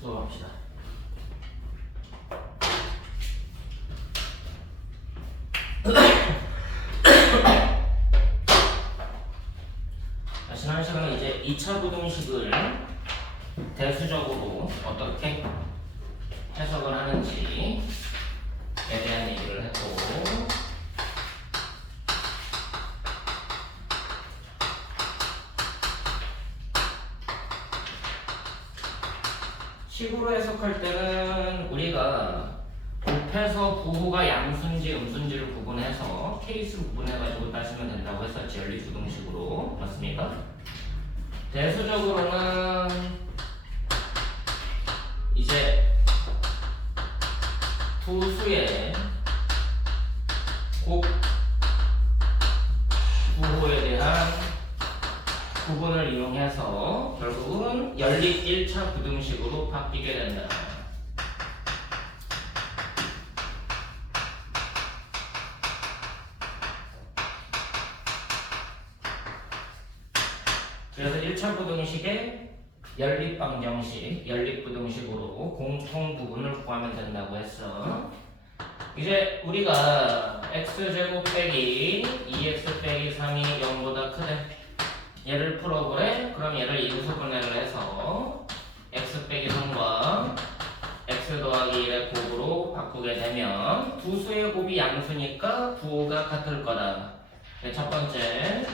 수업합시다. 지난 시간에 이제 2차 부등식을 대수적으로 어떻게 해석을 하는지에 대한 얘기를 했고, 식으로 해석할 때는 우리가 곱해서 부호가 양수인지 음수인지를 구분해서 케이스 구분해가지고 따지면 된다고 했었지. 연립부등식으로. 맞습니까? 대수적으로는 이제 두 수의 곱 부호에 대한 구분을 이용해서 결국은 연립 1차 부등식으로 바뀌게 된다. 그래서 1차 부등식의 연립방정식, 연립부등식으로 공통 부분을 구하면 된다고 했어. 이제 우리가 x제곱 빼기 2x 빼기 3이 0보다 크대. 얘를 풀어보래. 그럼 얘를 인수분해를 해서 x 빼기 3과 x 더하기 1의 곱으로 바꾸게 되면 두 수의 곱이 양수니까 부호가 같을 거다. 첫 번째,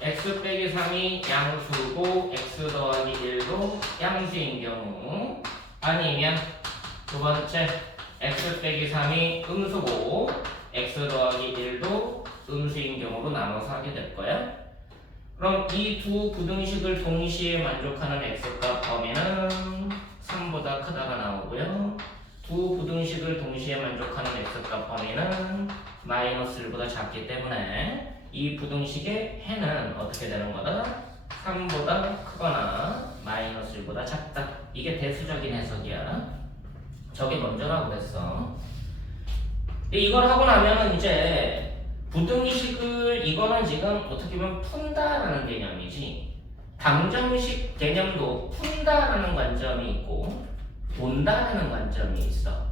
x 빼기 3이 양수고 x 더하기 1도 양수인 경우, 아니면 두 번째, x 빼기 3이 음수고 x 더하기 1도 음수인 경우로 나눠서 하게 될 거야. 그럼 이 두 부등식을 동시에 만족하는 x값 범위는 3보다 크다가 나오고요. 두 부등식을 동시에 만족하는 x값 범위는 마이너스 1보다 작기 때문에 이 부등식의 해는 어떻게 되는 거다? 3보다 크거나 마이너스 1보다 작다. 이게 대수적인 해석이야. 저게 먼저라고 그랬어. 이걸 하고 나면은 이제 부등식을, 이거는 지금 어떻게 보면 푼다라는 개념이지, 방정식 개념도 푼다라는 관점이 있고 본다라는 관점이 있어.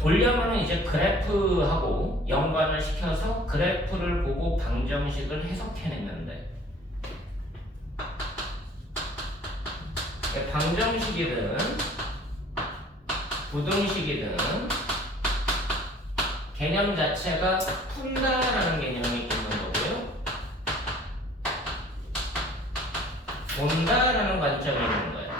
보려면 이제 그래프하고 연관을 시켜서 그래프를 보고 방정식을 해석해냈는데, 방정식이든 부등식이든 개념 자체가 푼다라는 개념이 있는 거고요, 본다라는 관점이 있는 거예요.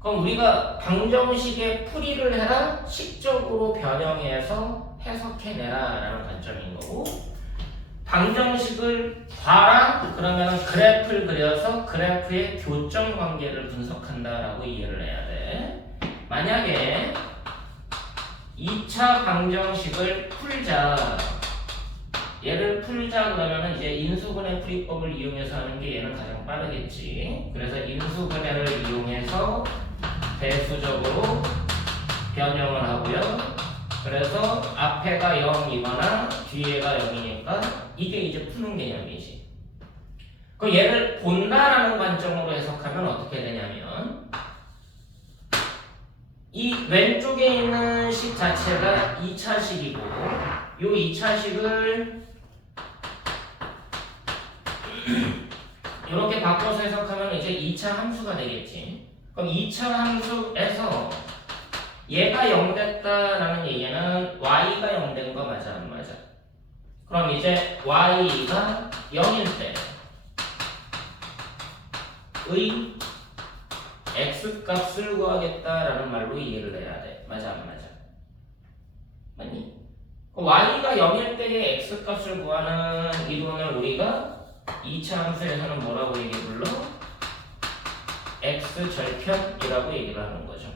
그럼 우리가 방정식의 풀이를 해라, 식적으로 변형해서 해석해내라 라는 관점인 거고, 방정식을 봐라 그러면 그래프를 그려서 그래프의 교점 관계를 분석한다라고 이해를 해야 돼. 만약에 2차 방정식을 풀자, 얘를 풀자 그러면 이제 인수분해 풀이법을 이용해서 하는 게 얘는 가장 빠르겠지. 그래서 인수분해를 이용해서 대수적으로 변형을 하고요. 그래서 앞에가 0이거나 뒤에가 0이니까 이게 이제 푸는 개념이지. 그럼 얘를 본다라는 관점으로 해석하면 어떻게 되냐면, 이 왼쪽에 있는 식 자체가 2차식이고 이 2차식을 이렇게 바꿔서 해석하면 이제 2차 함수가 되겠지. 그럼 2차 함수에서 얘가 0 됐다라는 얘기는 y가 0 된 거 맞아 안 맞아? 그럼 이제 y가 0일 때의 x 값을 구하겠다라는 말로 이해를 해야 돼. 맞아 안 맞아? 맞니? y가 0일 때의 x 값을 구하는 이론을 우리가 2차 함수에서는 뭐라고 얘기 불러? x 절편이라고 얘기를 하는 거죠.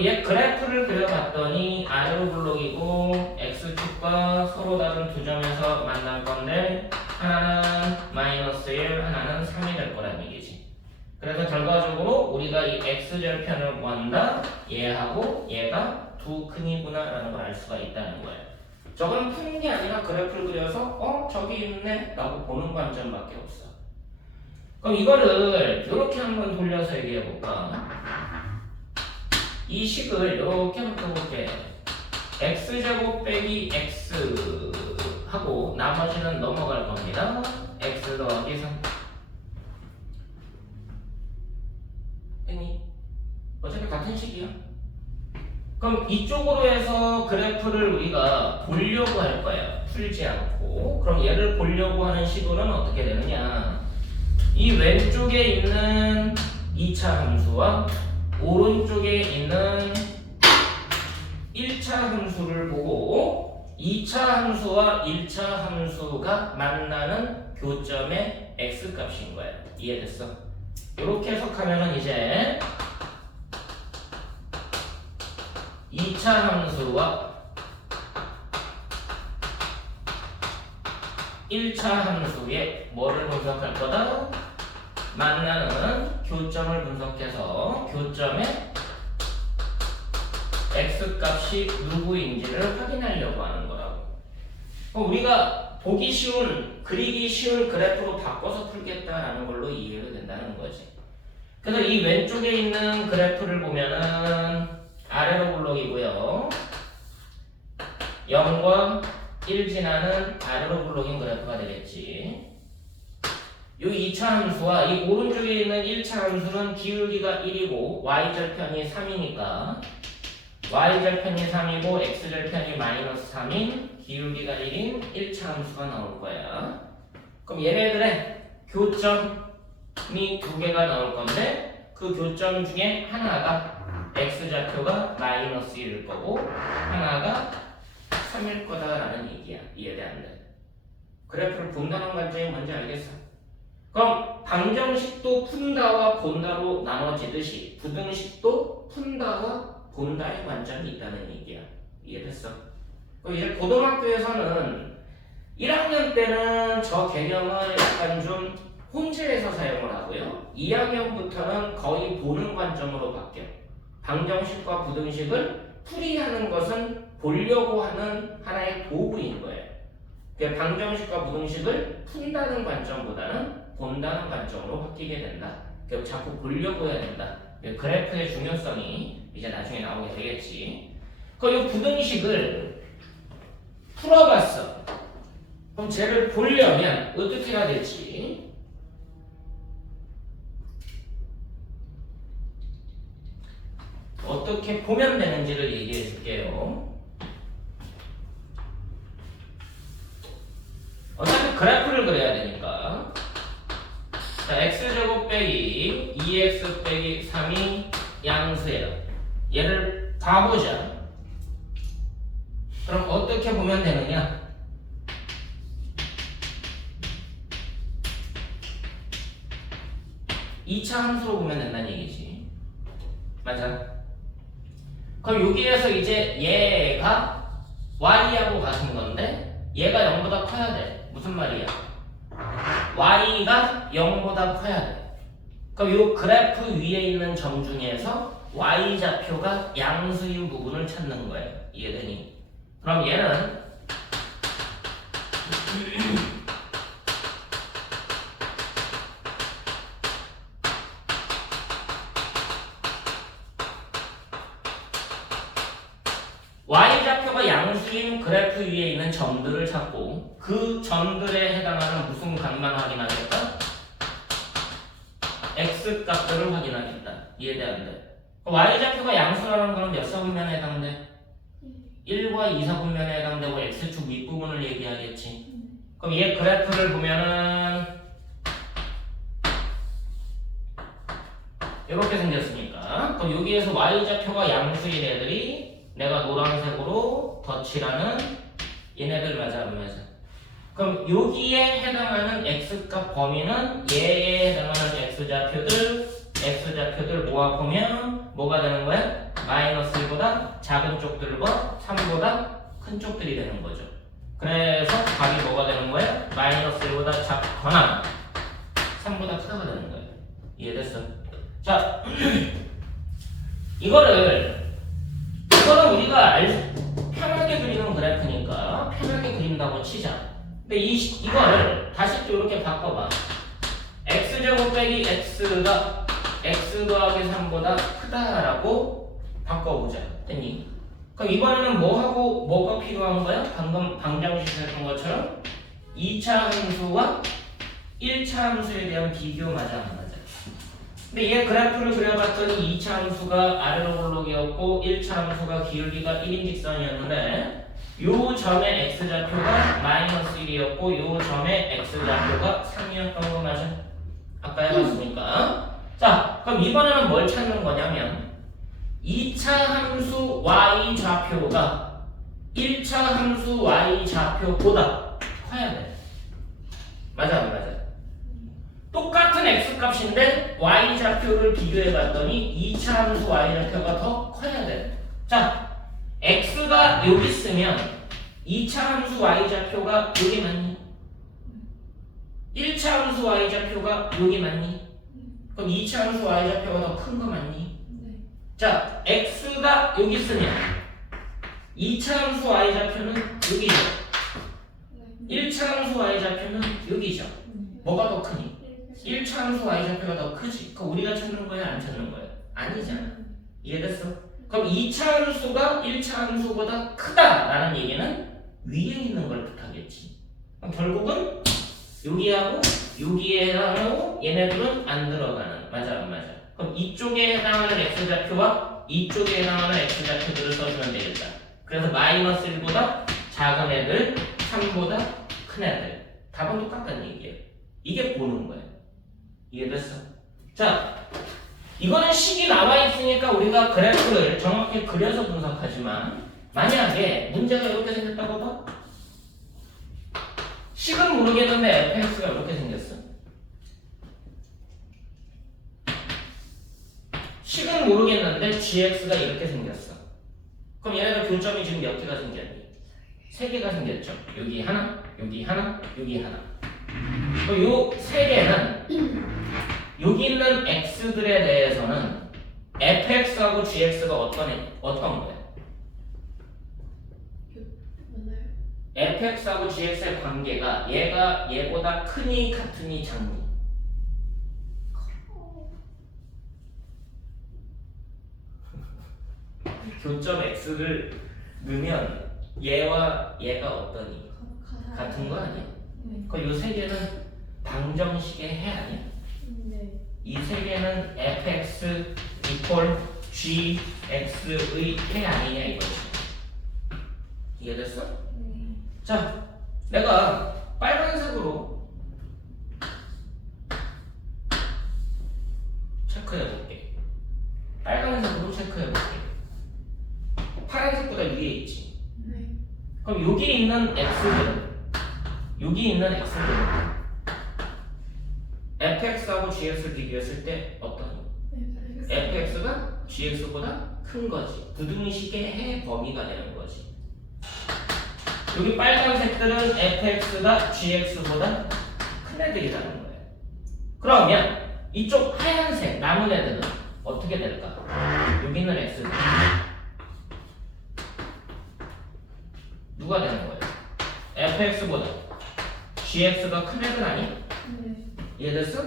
얘 그래프를 그려봤더니 아래로 블록이고 x축과 서로 다른 두 점에서 만날 건데, 하나는 마이너스 1, 하나는 3이 될 거란 얘기지. 그래서 결과적으로 우리가 이 x절편을 구한다, 얘하고 얘가 두 큼이구나 라는 걸 알 수가 있다는 거예요. 저건 푸는 게 아니라 그래프를 그려서 저기 있네 라고 보는 관점밖에 없어. 그럼 이거를 이렇게 한번 돌려서 얘기해 볼까? 이 식을 이렇게 바꿔볼게. x제곱 빼기 x 하고 나머지는 넘어갈 겁니다. x 더하기 3. 됐니? 어차피 같은 식이야. 그럼 이쪽으로 해서 그래프를 우리가 보려고 할 거야. 풀지 않고. 그럼 얘를 보려고 하는 식으로는 어떻게 되느냐. 이 왼쪽에 있는 2차 함수와 오른쪽에 있는 1차 함수를 보고 2차 함수와 1차 함수가 만나는 교점의 x값인 거야. 이해됐어? 이렇게 해석하면은 이제 2차 함수와 1차 함수의 뭐를 분석할 거다? 만나는 교점을 분석해서 교점의 x값이 누구인지를 확인하려고 하는 거라고. 그럼 우리가 보기 쉬운, 그리기 쉬운 그래프로 바꿔서 풀겠다라는 걸로 이해가 된다는 거지. 그래서 이 왼쪽에 있는 그래프를 보면은 아래로 블록이고요. 0과 1 지나는 아래로 블록인 그래프가 되겠지. 이 2차 함수와 이 오른쪽에 있는 1차 함수는 기울기가 1이고 y절편이 3이니까 y절편이 3이고 x절편이 마이너스 3인 기울기가 1인 1차 함수가 나올 거야. 그럼 얘네들의 교점이 두 개가 나올 건데 그 교점 중에 하나가 x좌표가 마이너스 1일 거고 하나가 3일 거다라는 얘기야. 이해돼 안 돼? 그래프를 본다는 관점이 뭔지 알겠어? 그럼 방정식도 푼다와 본다로 나눠지듯이 부등식도 푼다와 본다의 관점이 있다는 얘기야. 이해됐어? 그럼 이제 고등학교에서는 1학년 때는 저 개념을 약간 좀 혼재해서 사용을 하고요. 2학년부터는 거의 보는 관점으로 바뀌어. 방정식과 부등식을 풀이하는 것은 보려고 하는 하나의 도구인 거예요. 그러니까 방정식과 부등식을 푼다는 관점보다는 본다는 관점으로 바뀌게 된다. 그러니까 자꾸 보려고 해야 된다. 그래프의 중요성이 이제 나중에 나오게 되겠지. 그럼 이 부등식을 풀어봤어. 그럼 쟤를 보려면 어떻게 해야 될지. 어떻게 보면 되는지를 얘기해 줄게요. 어차피 그래프를 그려야 되니까. 자, x제곱 빼기 2x 빼기 3이 양수예요. 얘를 봐보자. 그럼 어떻게 보면 되느냐? (2차) 함수로 보면 된다는 얘기지. 맞아? 그럼 여기에서 이제 얘가 y하고 같은 건데 얘가 0보다 커야 돼. 무슨 말이야? y가 0보다 커야 돼. 그럼 이 그래프 위에 있는 점 중에서 y좌표가 양수인 부분을 찾는 거예요. 이해되니? 그럼 얘는 y좌표가 양수인 그래프 위에 있는 점들을 찾고 그 점들에 해당하는 무슨 값만 확인하겠다? x값들을 확인하겠다. 이해돼 안 돼? y좌표가 양수라는 거는 몇 사분면에 해당돼? 1과 2사분면에 해당되고 x축 윗부분을 얘기하겠지. 그럼 얘 그래프를 보면은 이렇게 생겼으니까 그럼 여기에서 y좌표가 양수인 애들이 내가 노란색으로 덧칠하는 얘네들 맞아 안 맞아? 그럼 여기에 해당하는 x값 범위는 얘에 해당하는 x좌표들 모아보면 뭐가 되는 거야? 마이너스 1보다 작은 쪽들과 3보다 큰 쪽들이 되는 거죠. 그래서 답이 뭐가 되는 거야? 마이너스 1보다 작거나 3보다 크다가 되는 거예요. 이해됐어? 자, 이거는 우리가 편하게 그리는 그래프니까 편하게 그린다고 치자. 근데 이거를 다시 또 이렇게 바꿔봐. x제곱 빼기 x가 x 더하기 3보다 크다라고 바꿔보자. 됐니? 그럼 이번에는 뭐하고 뭐가 필요한 거야? 방금 방정식 했던 것처럼 2차 함수와 1차 함수에 대한 비교 맞아 안 맞아? 근데 얘 그래프를 그려봤더니 2차 함수가 아래로 볼록이었고 1차 함수가 기울기가 1인 직선이었는데 요 점의 x좌표가 마이너스 1이었고 요 점의 x좌표가 3이었던 거 맞아? 아까 해봤으니까. 자, 그럼 이번에는 뭘 찾는 거냐면 2차 함수 y 좌표가 1차 함수 y 좌표보다 커야 돼. 맞아 안 맞아? 똑같은 x 값인데 y 좌표를 비교해 봤더니 2차 함수 y 좌표가 더 커야 돼. 자, x가 여기 있으면 2차 함수 y 좌표가 여기 맞니? 1차 함수 y 좌표가 여기 맞니? 그럼 2차 함수 y 좌표가 더 큰 거 맞니? 네. 자, x가 여기 있으면 2차 함수 y 좌표는 여기죠. 1차 함수 y 좌표는 여기죠. 뭐가 더 크니? 1차 함수 y 좌표가 더 크지. 그럼 우리가 찾는 거야, 안 찾는 거야? 아니잖아. 이해됐어? 그럼 2차 함수가 1차 함수보다 크다라는 얘기는 위에 있는 걸 뜻하겠지. 그럼 결국은 여기하고 여기에 해당하고 얘네들은 안 들어가는. 맞아 안 맞아? 그럼 이쪽에 해당하는 x좌표와 이쪽에 해당하는 x좌표들을 써주면 되겠다. 그래서 마이너스 1보다 작은 애들, 3보다 큰 애들. 답은 똑같다는 얘기예요. 이게 보는 거예요. 이해됐어? 자, 이거는 식이 나와 있으니까 우리가 그래프를 정확히 그려서 분석하지만 만약에 문제가 이렇게 생겼다고 봐? 식은 모르겠는데 fx가 이렇게 생겼어. 식은 모르겠는데 gx가 이렇게 생겼어. 그럼 얘네들 교점이 지금 몇 개가 생겼니? 3개가 생겼죠. 여기 하나, 여기 하나, 여기 하나. 그럼 요 3개는 여기 있는 x들에 대해서는 fx하고 gx가 어떤 거야? 맞나요? fx하고 gx의 관계가 얘가 얘보다 크니 같으니 작니? 교점 x를 넣으면 얘와 얘가 어떠니? 같은 거 아니야? 네. 그럼 요 3개는 방정식의 해 아니야? 네. 이 3개는 fx equal gx의 해 아니냐 이거지. 이해됐어? 네. 자, 내가 빨간색으로 체크해 볼게. 빨간색으로 체크해 볼게. 파란색보다 위에 있지. 네. 그럼 여기 있는 x들은 fx하고 gx를 비교했을 때 어떠니? 네. fx가 gx보다 큰 거지. 부등식의 해 범위가 되는 거지. 여기 빨간색들은 fx가 gx보다 큰 애들이라는 거예요. 그러면 이쪽 하얀색 남은 애들은 어떻게 될까? 여기 있는 x들 누가 되는 거예요? fx보다 gx가 큰 애들 아니? 네. 이해됐어?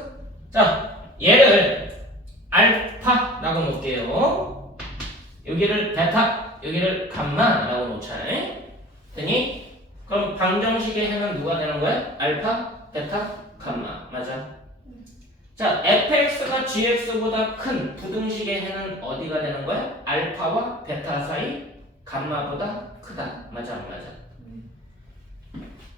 자, 얘를 알파라고 놓을게요. 여기를 베타, 여기를 감마라고 놓자. 되니? 그럼 방정식의 해는 누가 되는 거야? 알파, 베타, 감마. 맞아? 자, fx가 gx보다 큰 부등식의 해는 어디가 되는 거야? 알파와 베타 사이 감마보다 크다. 맞아 안 맞아?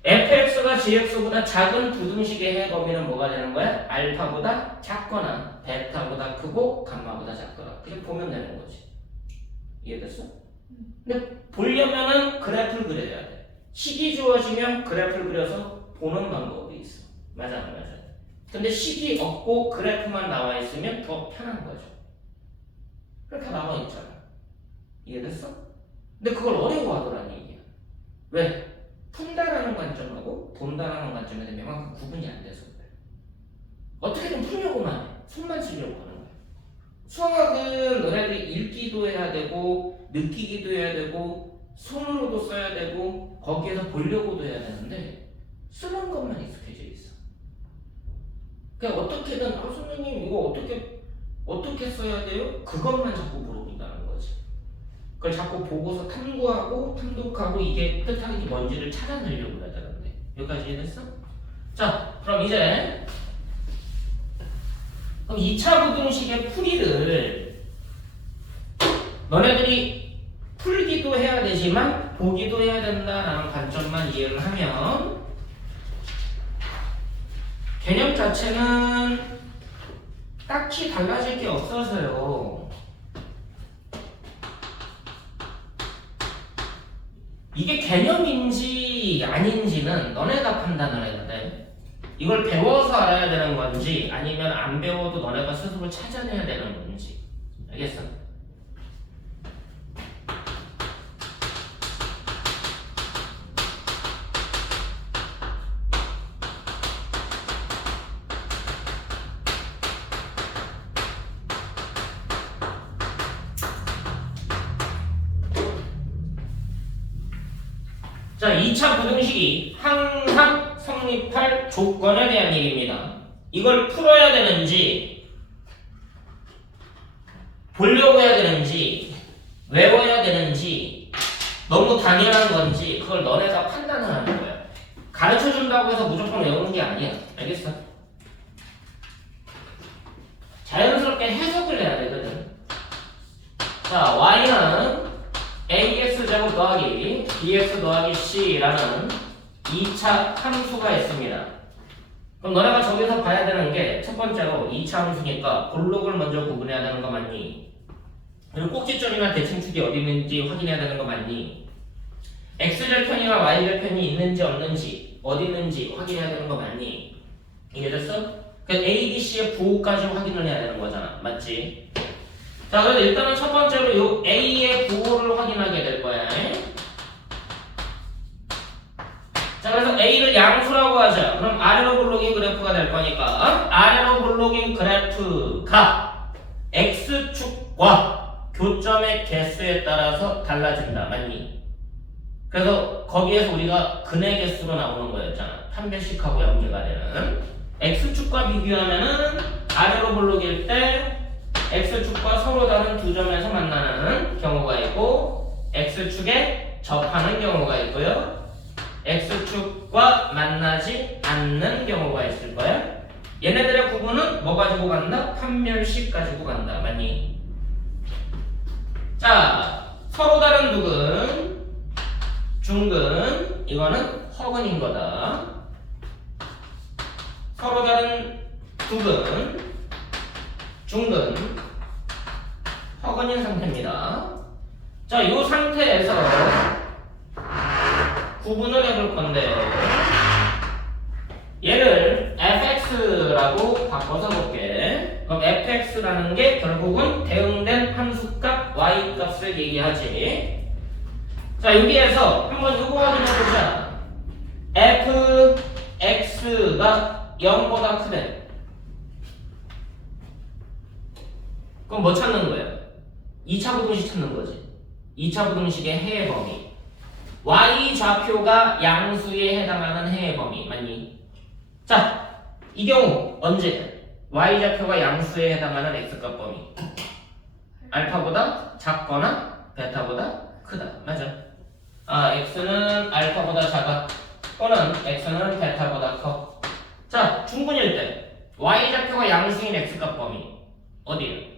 fx가 gx보다 작은 부등식의 해 범위는 뭐가 되는 거야? 알파보다 작거나 베타보다 크고 감마보다 작더라. 그렇게 보면 되는 거지. 이해됐어? 근데 보려면은 그래프를 그려야 돼. 식이 주어지면 그래프를 그려서 보는 방법이 있어. 맞아 안 맞아? 근데 식이 없고 그래프만 나와 있으면 더 편한 거죠. 그렇게 나와 있잖아. 이해됐어? 근데 그걸 어려워하더라는 얘기야. 왜? 푼다라는 관점하고 본다라는 관점에 명확한 구분이 안 돼서 그래. 어떻게든 풀려고만 해. 손만 쓰려고 하는 거야. 수학은 너네들이 읽기도 해야 되고 느끼기도 해야 되고 손으로도 써야 되고 거기에서 보려고도 해야 되는데 쓰는 것만 익숙해져 있어. 그냥 어떻게든 선생님 이거 어떻게 써야 돼요? 그것만 자꾸 물어본다는 거지. 그걸 자꾸 보고서 탐구하고 탐독하고 이게 뜻하는 게 뭔지를 찾아내려고 하더라고요. 여기까지 이해됐어? 자, 그럼 이제 그럼 2차 부등식의 풀이를 너네들이 풀기도 해야 되지만 보기도 해야 된다라는 관점만 이해를 하면 개념 자체는 딱히 달라질 게 없어서요. 이게 개념인지 아닌지는 너네가 판단을 해야 돼. 이걸 배워서 알아야 되는 건지 아니면 안 배워도 너네가 스스로 찾아내야 되는 건지. 알겠어? 자, 2차 부등식이 항상 성립할 조건에 대한 얘기입니다. 이걸 풀어야 되는지, 보려고 해야 되는지, 외워야 되는지, 너무 당연한 건지, 그걸 너네가 판단을 하는 거야. 가르쳐 준다고 해서 무조건 외우는 게 아니야. 알겠어? 자연스럽게 해석을 해야 되거든. 자, y는 ax제곱 더하기 bx 더하기 c라는 2차 함수가 있습니다. 그럼 너네가 저기서 봐야 되는 게 첫 번째로 2차 함수니까 볼록을 먼저 구분해야 되는 거 맞니? 그리고 꼭지점이나 대칭축이 어디 있는지 확인해야 되는 거 맞니? x절편이나 y절편이 있는지 없는지 어디 있는지 확인해야 되는 거 맞니? 이해됐어? 그러니까 a, b, c의 부호까지 확인을 해야 되는 거잖아. 맞지? 자, 그래서 일단은 첫 번째로 요 A의 부호를 확인하게 될 거야. 자, 그래서 A를 양수라고 하자. 그럼 아래로 볼록인 그래프가 될 거니까 아래로 볼록인 그래프가 X축과 교점의 개수에 따라서 달라진다. 맞니? 그래서 거기에서 우리가 근의 개수로 나오는 거였잖아. 판별식하고 연계가 되는 X축과 비교하면은 아래로 볼록일 때 X축과 서로 다른 두 점에서 만나는 경우가 있고 X축에 접하는 경우가 있고요. X축과 만나지 않는 경우가 있을 거야. 얘네들의 구분은 뭐 가지고 간다? 판별식 가지고 간다. 맞니? 자, 서로 다른 두근, 중근, 이거는 허근인 거다. 서로 다른 두근, 중근, 허근인 상태입니다. 자, 이 상태에서 구분을 해볼 건데요. 얘를 fx라고 바꿔서 볼게. 그럼 fx라는 게 결국은 대응된 함수값 y값을 얘기하지. 자, 여기에서 한번 이거 확인해보자. fx가 0보다 크대. 그럼 뭐 찾는 거예요? 2차 부등식 찾는 거지. 2차 부등식의 해의 범위. y 좌표가 양수에 해당하는 해의 범위. 맞니? 자, 이 경우 언제? y 좌표가 양수에 해당하는 x값 범위. 알파보다 작거나 베타보다 크다. 맞아. 아, x는 알파보다 작아. 또는 x는 베타보다 커. 자, 중근일 때 y 좌표가 양수인 x값 범위. 어디에요?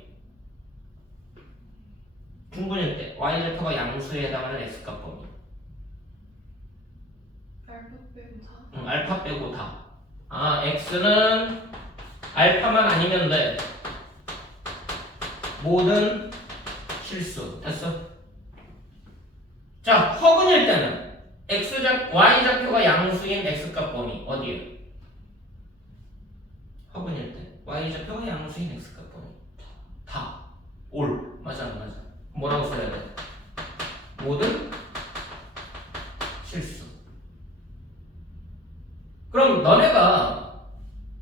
중분일 때 y좌표가 양수에 해당하는 x값 범위. 알파 빼고 다. 알파 빼고 다. 아, x는 알파만 아니면 돼. 모든 실수. 됐어? 자, 허근일 때는 y좌표가 양수인 x값 범위. 어디에요? 허근일 때 y좌표가 양수인 x값 범위. 다. 올. 맞아, 맞아. 뭐라고 써야 돼? 모든 실수. 그럼 너네가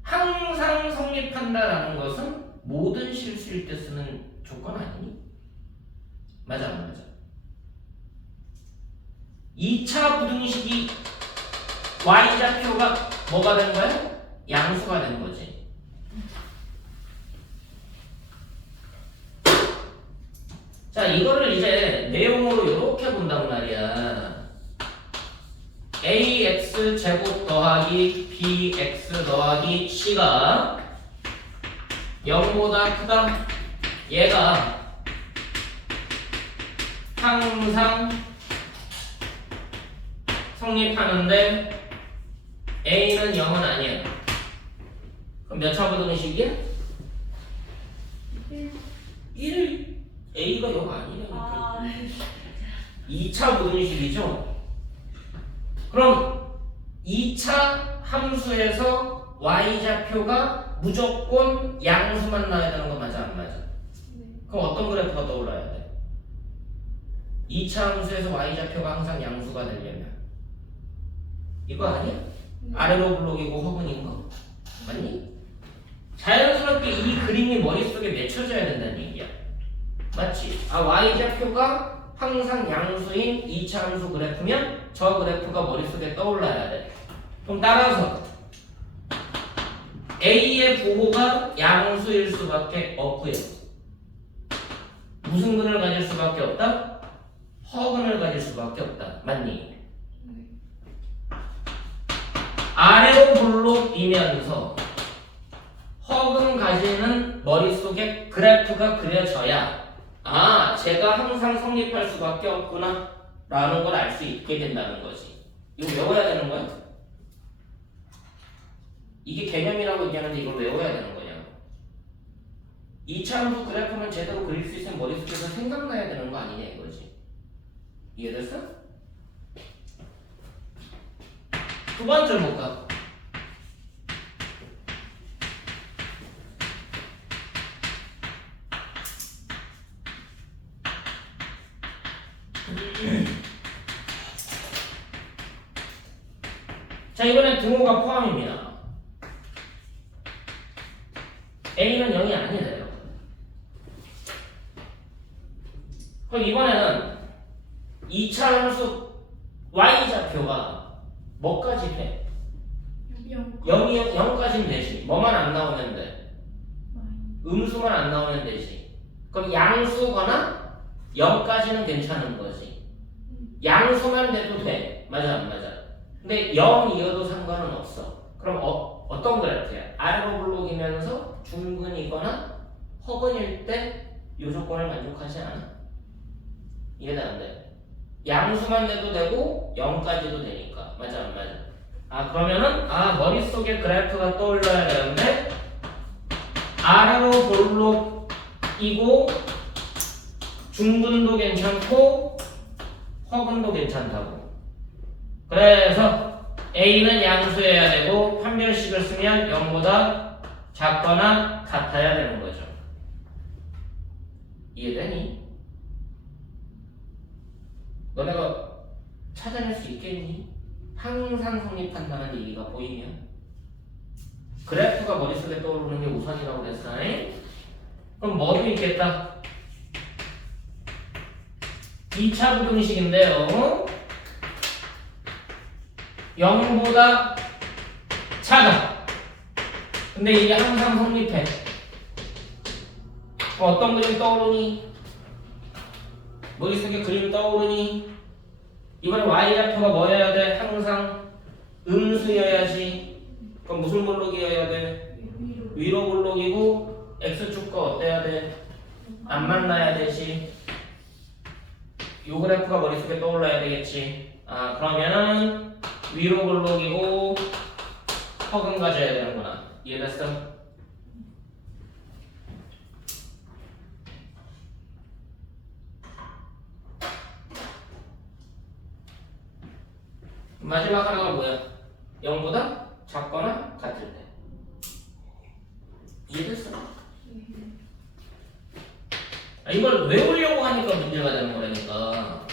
항상 성립한다라는 것은 모든 실수일 때 쓰는 조건 아니니? 맞아, 맞아. 2차 부등식이 y좌표가 뭐가 된 거야? 양수가 된 거지. 자, 이거를 이제 내용으로 이렇게 본단 말이야. ax 제곱 더하기 bx 더하기 c가 0보다 크다. 얘가 항상 성립하는데 a는 0은 아니야. 그럼 몇 차 부등식이야? 1. a가 0 아니냐니까. 아, 2차 부등식이죠. 그럼 2차 함수에서 y좌표가 무조건 양수만 나와야 되는 거 맞아 안 맞아? 네. 그럼 어떤 그래프가 떠올라야 돼? 2차 함수에서 y좌표가 항상 양수가 되려면 이거 아니야? 아래로 블록이고 허근인 거 맞니? 자연스럽게 이 그림이 머릿속에 맺혀져야 된다는 얘기야. 맞지? 아, y좌표가 항상 양수인 2차 함수 그래프면 저 그래프가 머릿속에 떠올라야 돼. 그럼 따라서 a의 부호가 양수일 수밖에 없고요. 무슨 근을 가질 수밖에 없다? 허근을 가질 수밖에 없다. 맞니? 아래로 블록이면서 허근 가지는 머릿속에 그래프가 그려져야 아, 제가 항상 성립할 수밖에 없구나 라는 걸 알 수 있게 된다는 거지. 이거 외워야 되는 거야? 이게 개념이라고 얘기하는데 이걸 외워야 되는 거냐? 2차 함수 그래프만 제대로 그릴 수 있으면 머릿속에서 생각나야 되는 거 아니냐 이거지. 이해됐어? 두 번째 볼까? 자, 이번엔 등호가 포함입니다. a는 0이 아니래요. 그럼 이번에는 2차 함수 y좌표가 뭐까지 돼? 0이 0까지는 되지. 뭐만 안 나오면 돼? 음수만 안 나오면 되지. 그럼 양수거나 0까지는 괜찮은 거지. 양수만 돼도 돼. 맞아 안 맞아? 근데 0이어도 상관은 없어. 그럼 어떤 그래프야? 아래로 블록이면서 중근이거나 허근일 때 이 조건을 만족하지 않아? 이해가 안 돼. 양수만 돼도 되고 0까지도 되니까. 맞아 안 맞아? 아, 그러면은 머릿속에 그래프가 떠올라야 되는데 아래로 블록이고 중근도 괜찮고 허근도 괜찮다고. 그래서 a는 양수여야 되고 판별식을 쓰면 0보다 작거나 같아야 되는 거죠. 이해되니? 너네가 찾아낼 수 있겠니? 항상 성립한다는 얘기가 보이면 그래프가 머릿속에 떠오르는 게 우선이라고 그랬어. 그럼 뭐도 있겠다. 2차 부등식인데요 0보다 작아. 근데 이게 항상 성립해. 어떤 그림 떠오르니? 머릿속에 그림 떠오르니? 이번에 y좌표가 뭐여야 돼? 항상 음수여야지. 그럼 무슨 블록이어야 돼? 위로 블록이고 x축과 어때야 돼? 안 만나야 되지. 요 그래프가 머릿속에 떠올라야 되겠지. 아, 그러면은 위로 블록이고 허근 가져야 되는구나. 이해됐어? 마지막 하나가 뭐야? 0보다 작거나 같을 때. 이해됐어? 이걸 외우려고 하니까 문제가 되는 거라니까.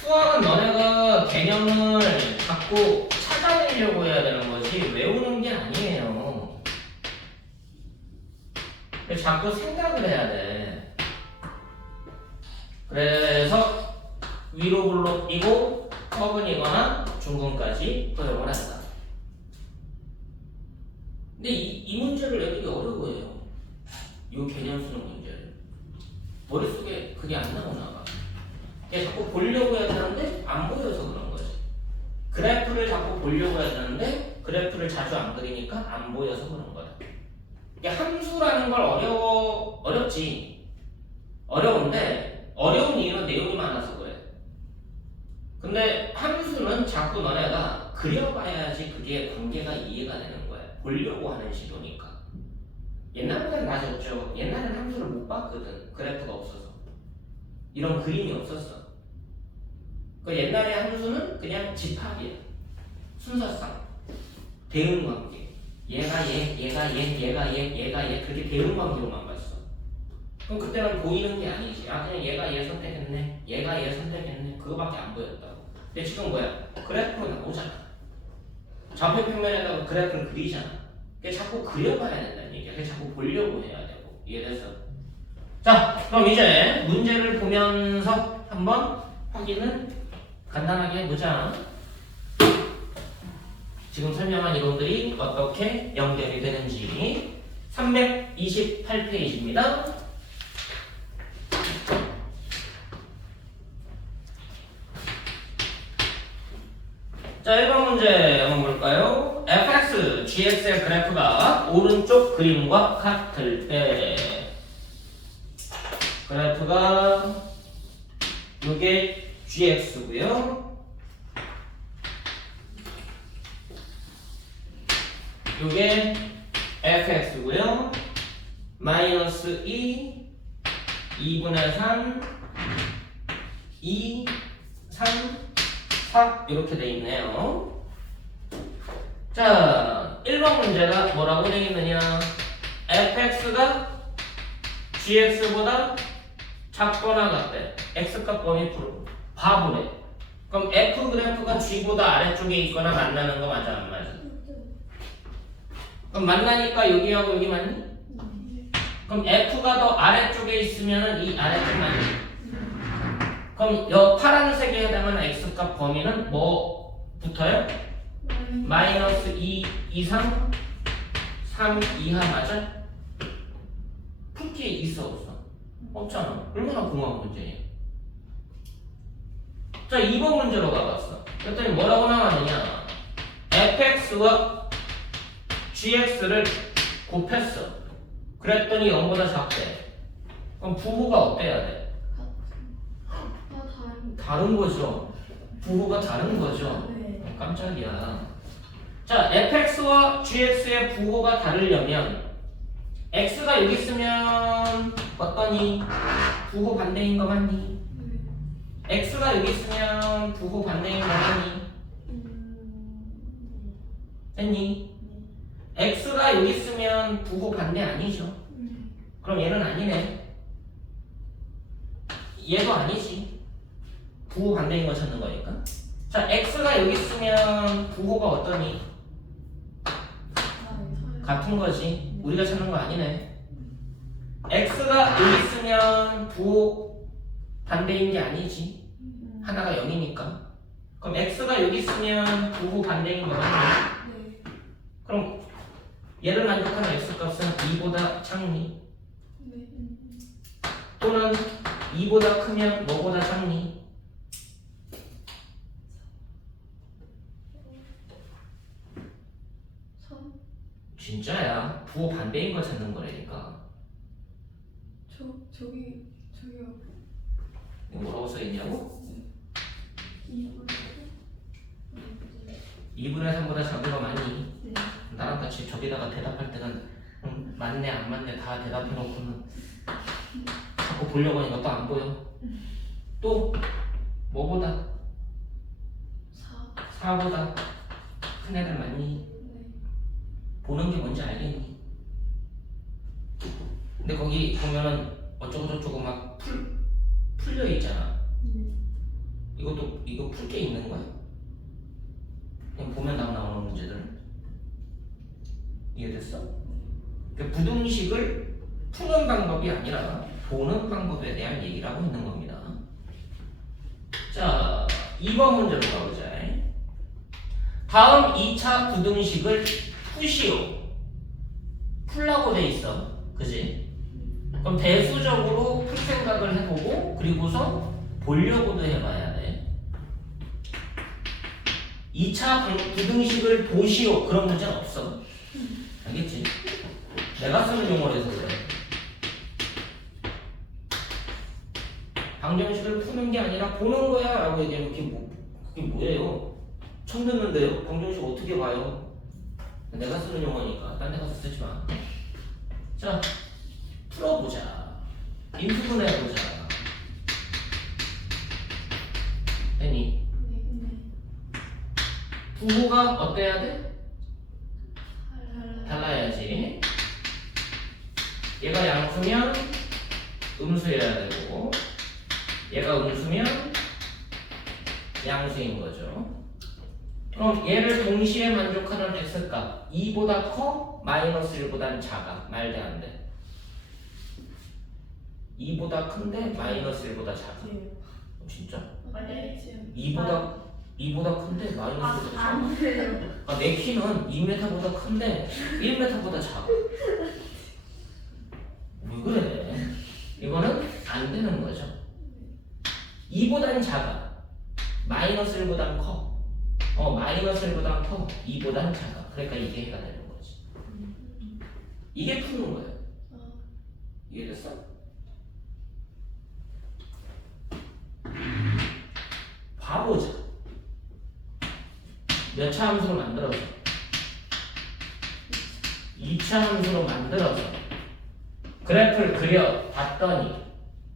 수학은 너네가 개념을 자꾸 찾아내려고 해야 되는 거지 외우는 게 아니에요. 자꾸 생각을 해야 돼. 그래서 위로 블록이고 허근이거나 중근까지 허용을 한다. 근데 이 문제를 내기 어려워요. 요 요 개념 수는 문제를 머릿속에 그게 안 나오나 봐. 걔 자꾸 보려고 해야 되는데 안 보여서 그런 거지. 그래프를 자꾸 보려고 해야 되는데 그래프를 자주 안 그리니까 안 보여서 그런 거다. 이게 함수라는 걸 어렵지. 어려운데 어려운 이유는 내용이 많아서 그래. 근데 함수는 자꾸 너네가 그려봐야지 그게 관계가 이해가 되는 거야. 보려고 하는 시도니까. 옛날보다는 나아졌죠. 옛날엔 함수를 못 봤거든. 그래프가 없어서. 이런 그림이 없었어. 그 옛날의 함수는 그냥 집합이야. 순서상. 대응관계. 얘가 얘, 얘가 얘, 얘가 얘, 얘가 얘. 그렇게 대응관계로만 봤어. 그럼 그때는 보이는 게 아니지. 아 그냥 얘가 얘 선택했네. 얘가 얘 선택했네. 그거밖에 안 보였다고. 근데 지금 뭐야? 그래프로 나오잖아. 좌표평면에다가 그래프를 그리잖아. 그게 자꾸 그려봐야 된다는 얘기야. 그게 자꾸 보려고 해야 되고. 이해됐어? 자, 그럼 이제 문제를 보면서 한번 확인을 간단하게 해보자. 지금 설명한 이론들이 어떻게 연결이 되는지 328페이지입니다. 자, 1번 문제 한번 볼까요? fx, gx의 그래프가 오른쪽 그림과 같을 때 그래프가 이게 gx고요. 이게 fx고요. 마이너스 2분의 3, 2, 3, 4 이렇게 돼 있네요. 자, 1번 문제가 뭐라고 돼 있느냐? fx가 gx보다 작거나 같대. x값 범위 풀. 바보래. 그럼 f 그래프가 g보다 아래쪽에 있거나 만나는 거 맞아 안 맞아? 그럼 만나니까 여기하고 여기 맞니? 그럼 f가 더 아래쪽에 있으면 이 아래쪽 맞니? 그럼 여 파란색에 해당하는 x값 범위는 뭐 붙어요? 마이너스 2 이상 3 이하 맞아? 풀 게 있어 없어? 없잖아. 얼마나 공허한 문제냐. 자, 2번 문제로 가봤어. 그랬더니 뭐라고 나왔느냐? fx와 gx를 곱했어. 그랬더니 0보다 작대. 그럼 부호가 어때야 돼? 다른 거죠. 부호가 다른 거죠. 네. 깜짝이야. 자, fx와 gx의 부호가 다르려면 x가 여기 있으면 어떠니? 부호 반대인 거 맞니? x가 여기 있으면 부호 반대인 거 맞니? 됐니? x가 여기 있으면 부호 반대 아니죠? 그럼 얘는 아니네. 얘도 아니지. 부호 반대인 거 찾는 거니까. 자, x가 여기 있으면 부호가 어떠니? 같은 거지. 우리가 찾는 거 아니네. x가 여기 있으면 부호 반대인 게 아니지. 하나가 0이니까. 그럼 x가 여기 있으면 부호 반대인 거 맞니? 그럼 얘를 만족하는 x값은 2보다 작니? 또는 2보다 크면 뭐보다 작니? 진짜야. 부호 반대인 걸 찾는 거라니까. 저기요. 이거 뭐라고 써있냐고? 2분의 3보다 작은 거 맞니? 네. 나랑 같이 저기다가 대답할 때는 맞네 안 맞네 다 대답해놓고는 자꾸 보려고 하니까 또 안 보여. 또 뭐보다? 4보다 큰 애들 맞니? 보는 게 뭔지 알겠니? 근데 거기 보면은 어쩌고저쩌고 막 풀려 있잖아. 이것도 이거 풀 게 있는 거야? 그냥 보면 나오는 문제들. 이해됐어? 그러니까 부등식을 푸는 방법이 아니라 보는 방법에 대한 얘기를 하고 있는 겁니다. 자, 2번 문제로 가보자. 다음 2차 부등식을 푸시오. 풀라고 돼 있어. 그지? 그럼 대수적으로 풀 생각을 해보고 그리고서 보려고도 해봐야 돼. 2차 부등식을 보시오 그런 문제는 없어. 알겠지? 내가 쓰는 용어라서 그래. 방정식을 푸는 게 아니라 보는 거야 라고 얘기하면 그게 뭐예요? 처음 듣는데요? 방정식 어떻게 봐요? 내가 쓰는 용어니까 딴 데 가서 쓰지 마. 자, 풀어보자. 인수분해해보자. 되니? 부호가 어때야 돼? 달라야지. 얘가 양수면 음수여야 되고 얘가 음수면 양수인 거죠. 그럼 얘를 동시에 만족하는 x값 2보다 커? 마이너스 1보다는 작아? 말돼 안 돼? 2보다 큰데 마이너스 1보다 작아? 진짜? 2보다 큰데 마이너스 1보다 작아? 내 키는 2m보다 큰데 1m보다 작아. 왜 그래? 이거는 안 되는 거죠. 2보다는 작아. 마이너스 1보다는 커. 마이너스 1보다는 커. 2보다는 작아. 그러니까 이게 해가 되는 거지. 이게 푸는 거예요. 이해됐어? 봐보자. 몇 차 함수로 만들어서 2차 함수로 만들어서 그래프를 그려봤더니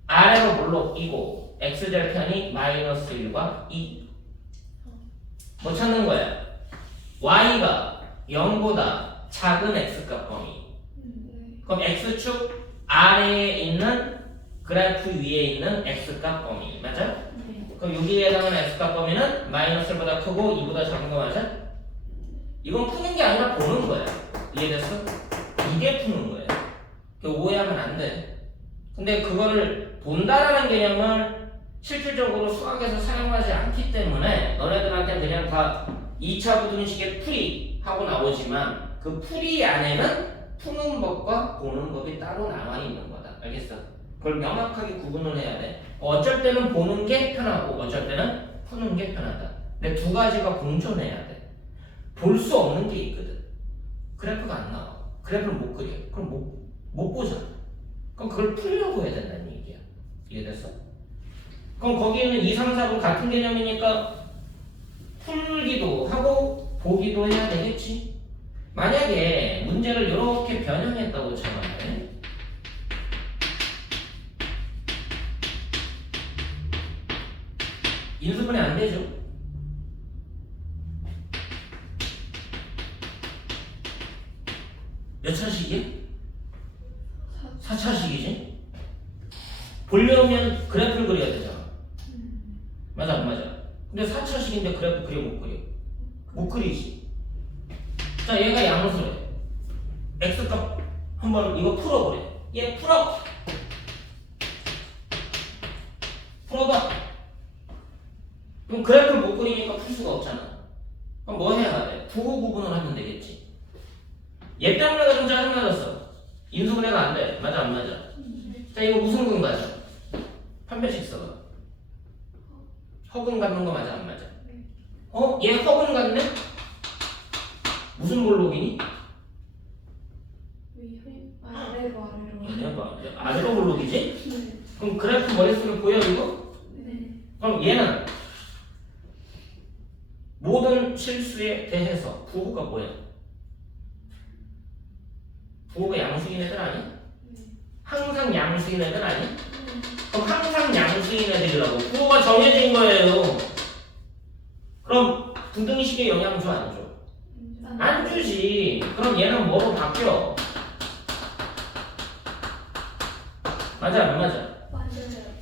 아래로 볼록이고 x절편이 마이너스 1과 2. 뭐 찾는 거야? y가 0보다 작은 x값 범위. 그럼 x축 아래에 있는 그래프 위에 있는 x값 범위 맞아? 그럼 여기에 해당하는 x값 범위는 마이너스 1보다 크고 2보다 작은 거 맞아? 이건 푸는 게 아니라 보는 거야. 이해됐어? 이게 푸는 거야. 오해하면 안 돼. 근데 그거를 본다라는 개념을 실질적으로 수학에서 사용하지 않기 때문에 너네들한테 그냥 다 2차 부등식의 풀이 하고 나오지만 그 풀이 안에는 푸는 법과 보는 법이 따로 나와 있는 거다. 알겠어? 그걸 명확하게 구분을 해야 돼. 어쩔 때는 보는 게 편하고 어쩔 때는 푸는 게 편하다. 근데 두 가지가 공존해야 돼. 볼 수 없는 게 있거든. 그래프가 안 나와. 그래프를 못 그려. 그럼 못 보잖아. 그럼 그걸 풀려고 해야 된다는 얘기야. 이해됐어? 그럼 거기에는 2, 3, 4분 같은 개념이니까 풀기도 하고 보기도 해야 되겠지. 만약에 문제를 이렇게 변형했다고 쳐봐요. 인수분해 안 되죠? 몇 차식이야? 4차식이지? 보려면 그래프를 그려야 되잖아. 맞아 안 맞아? 근데 4차식인데 그래프 그려 못 그려? 못 그리지. 자 얘가 양수래. x값 한번 이거 풀어보래. 얘 풀어봐. 그럼 그래프를 못 그리니까 풀 수가 없잖아. 그럼 뭐 해야 돼? 부호 구분을 하면 되겠지. 얘 때문에 좀 짜증나졌어. 인수분해가 안 돼. 맞아 안 맞아? 자 이거 무슨 근가죠? 판별식 써봐. 허근 갖는 거 맞아 안 맞아? 얘 허근 갖네? 무슨 볼록이니? 얘네가 아래로 볼록이지? 그럼 그래프 머릿속에 보여 이거? 그럼 얘는 모든 실수에 대해서 부호가 뭐야? 부호가 양수인 애들 아니야? 항상 양수인 애들 아니야? 그럼 항상 양수인 애들이라고 부호가 정해진 거예요. 그럼 부등식에 영향 줘 안 줘? 안 주지. 그럼 얘는 뭐로 바뀌어? 맞아 안 맞아? 맞아요.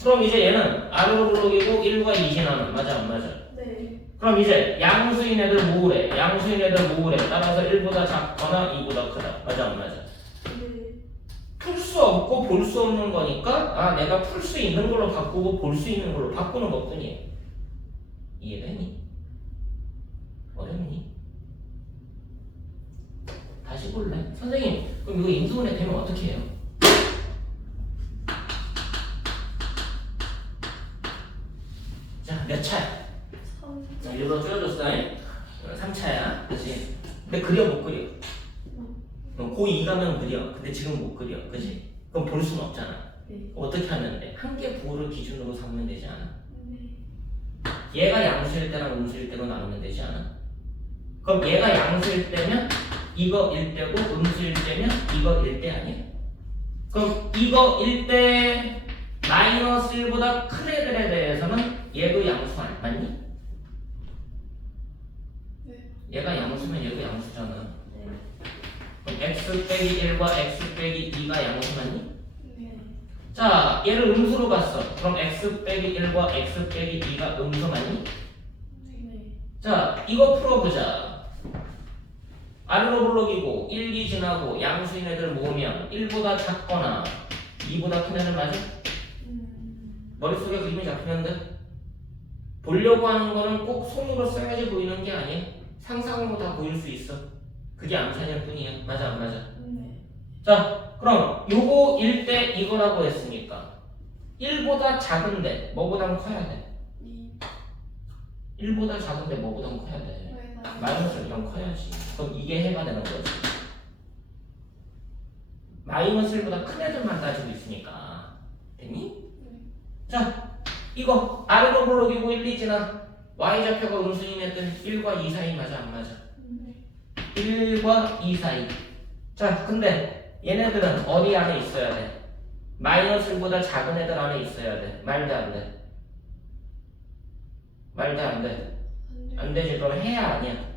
그럼 이제 얘는 아래로 블록이고 1과 2이 나는 맞아 안 맞아? 네. 그럼 이제 양수인 애들 모으래. 양수인 애들 모으래. 따라서 1보다 작거나 2보다 크다. 맞아 안 맞아? 풀 수 없고 볼 수 없는 거니까 내가 풀 수 있는 걸로 바꾸고 볼 수 있는 걸로 바꾸는 것뿐이에요. 이해되니? 어렵니? 다시 볼래? 선생님 그럼 이거 인수분해 되면 어떻게 해요? 그려 못 그려? 고2 가면 그려. 근데 지금 못 그려. 그지? 그럼 볼 수는 없잖아. 네. 어떻게 하면 돼? 한 개 부호를 기준으로 삼으면 되지 않아? 네. 얘가 양수일 때랑 음수일 때로 나누면 되지 않아? 그럼 얘가 양수일 때면 이거 1대고 음수일 때면 이거 1대 아니야? 그럼 이거 1대 마이너스 1보다 큰 애들에 대해서는 얘도 양수 안 맞니? 네. 얘가 양수면 얘도 양수잖아. 네. 그럼 x 빼기 1과 x 빼기 2가 양수 맞니? 네. 자, 얘를 음수로 봤어. 그럼 x 빼기 1과 x 빼기 2가 음수 맞니? 네. 자, 이거 풀어보자. 아래로 블록이고 1, 2 지나고 양수인 애들 모으면 1보다 작거나 2보다 큰 애들 맞아? 머릿속에 그림이 잡히는데? 보려고 하는 거는 꼭 손으로 써야지 보이는 게 아니야. 상상으로 다 보일 수 있어. 그게 암산일 뿐이야. 맞아 안 맞아? 네. 자, 그럼 요거 1대 이거라고 했으니까 1보다 작은데 뭐보단 커야 돼? 1보다 작은데 뭐보단 커야 돼? 마이너스 1보단 커야지. 그럼 이게 해가 되는 거지. 마이너스 1보다 큰 애들만 가지고 있으니까. 됐니? 자, 이거 아래로 블록이고 1, 2 지나 y좌표가 음수인 애들 1과 2 사이 맞아 안 맞아? 1과 2 사이. 자, 근데 얘네들은 어디 안에 있어야 돼? 마이너스 1보다 작은 애들 안에 있어야 돼. 말도 안 돼. 말도 안 돼. 안 되지. 그럼 해야 아니야.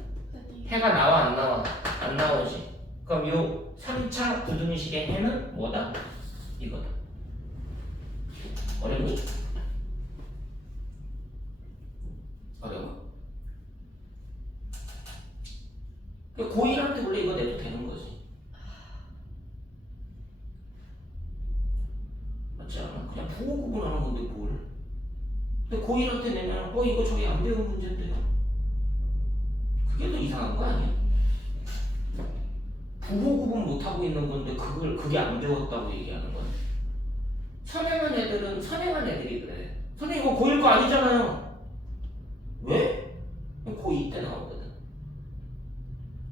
해가 나와 안 나와? 안 나오지. 그럼 요 3차 부등식의 해는 뭐다? 이거다. 어렵니? 어려워? 고1한테 원래 이거 내도 되는 거지. 맞지 않아? 그냥 부호 구분하는 건데 뭘? 근데 고1한테 내면 이거 저기 안 배운 문제인데요. 그게 더 이상한 거 아니야? 부호 구분 못하고 있는 건데 그게 안 배웠다고 얘기하는 거야. 선행한 애들은 선행한 애들이 그래. 선생님 이거 고1 거 아니잖아요. 왜? 고2 때 나오거든.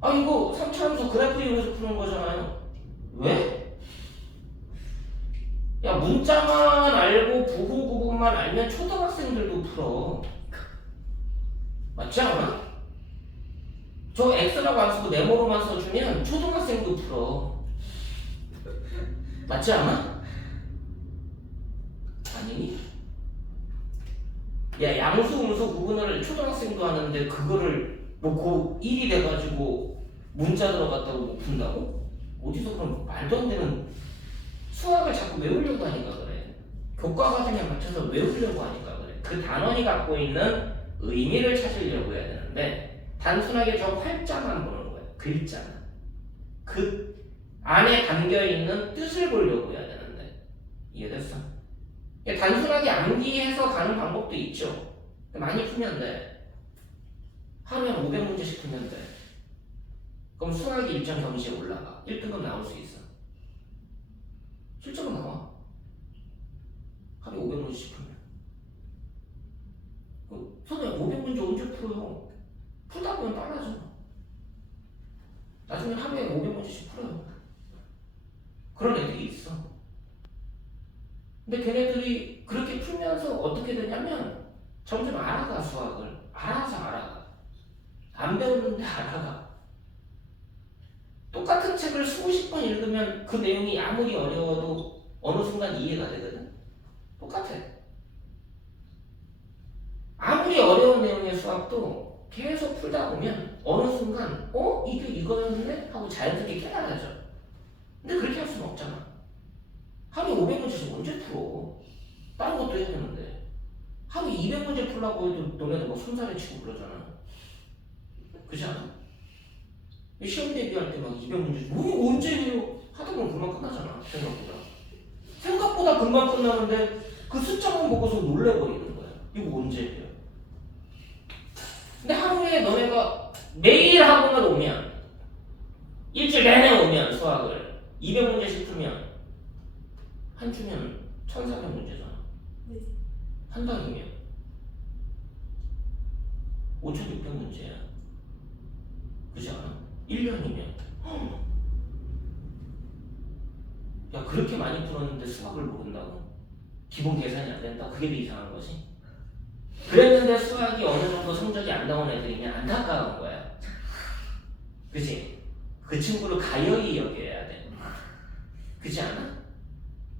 아 이거 3차함수 그래프 이용해서 푸는 거잖아요. 왜? 야 문자만 알고 부호 구분만 알면 초등학생들도 풀어. 맞지 않아? 저 X라고 안 쓰고 네모로만 써주면 초등학생도 풀어. 맞지 않아? 아니니? 야 양수 음수 구분을 초등학생도 하는데 그거를 뭐 고1이 돼가지고 문자 들어갔다고 못 푼다고? 어디서 그런 말도 안 되는 수학을 자꾸 외우려고 하니까 그래. 교과 과정에 맞춰서 외우려고 하니까 그래. 그 단원이 갖고 있는 의미를 찾으려고 해야 되는데 단순하게 저 활자만 보는 거야. 글자만. 그 안에 담겨있는 뜻을 보려고 해야 되는데 이해됐어? 단순하게 암기해서 가는 방법도 있죠. 많이 풀면 돼. 하루에 500문제씩 풀면 돼. 그럼 수학이 일정 경시에 올라가. 1등급 나올 수 있어. 실제로 나와. 하루에 500문제씩 풀면. 선생님 500문제 언제 풀어요? 풀다 보면 빨라져. 나중에 하루에 500문제씩 풀어요. 그런 애들이 있어. 근데 걔네들이 그렇게 풀면서 어떻게 되냐면 점점 알아가. 수학을 알아서 알아가. 안 배웠는데 알아가. 똑같은 책을 수십 번 읽으면 그 내용이 아무리 어려워도 어느 순간 이해가 되거든. 똑같아. 아무리 어려운 내용의 수학도 계속 풀다 보면 어느 순간 이게 이거였네? 하고 자연스럽게 깨달아져. 근데 그렇게 할 수는 없잖아. 하루에 500문제씩 언제 풀어? 다른 것도 해야 되는데. 하루에 200문제 풀라고 해도 너네들 막 손살에 치고 그러잖아. 그렇지 않아? 시험 대비할 때 막 200문제 언제 해요? 하다 보면 금방 끝나잖아. 생각보다 금방 끝나는데 그 숫자만 보고서 놀래버리는 거야. 이거 언제 해요? 근데 하루에 너네가 매일 학원을 오면 일주일 내내 오면 수학을 200문제씩 풀면 한 주면 1400문제잖아. 네. 한 달이면 5600문제야. 그렇지 않아? 1년이면 야 그렇게 많이 풀었는데 수학을 모른다고? 기본 계산이 안 된다? 그게 더 이상한 거지. 그랬는데 수학이 어느 정도 성적이 안 나온 애들이면 안타까운 거야. 그치? 그 친구를 가여이 여겨야 돼. 그렇지 않아?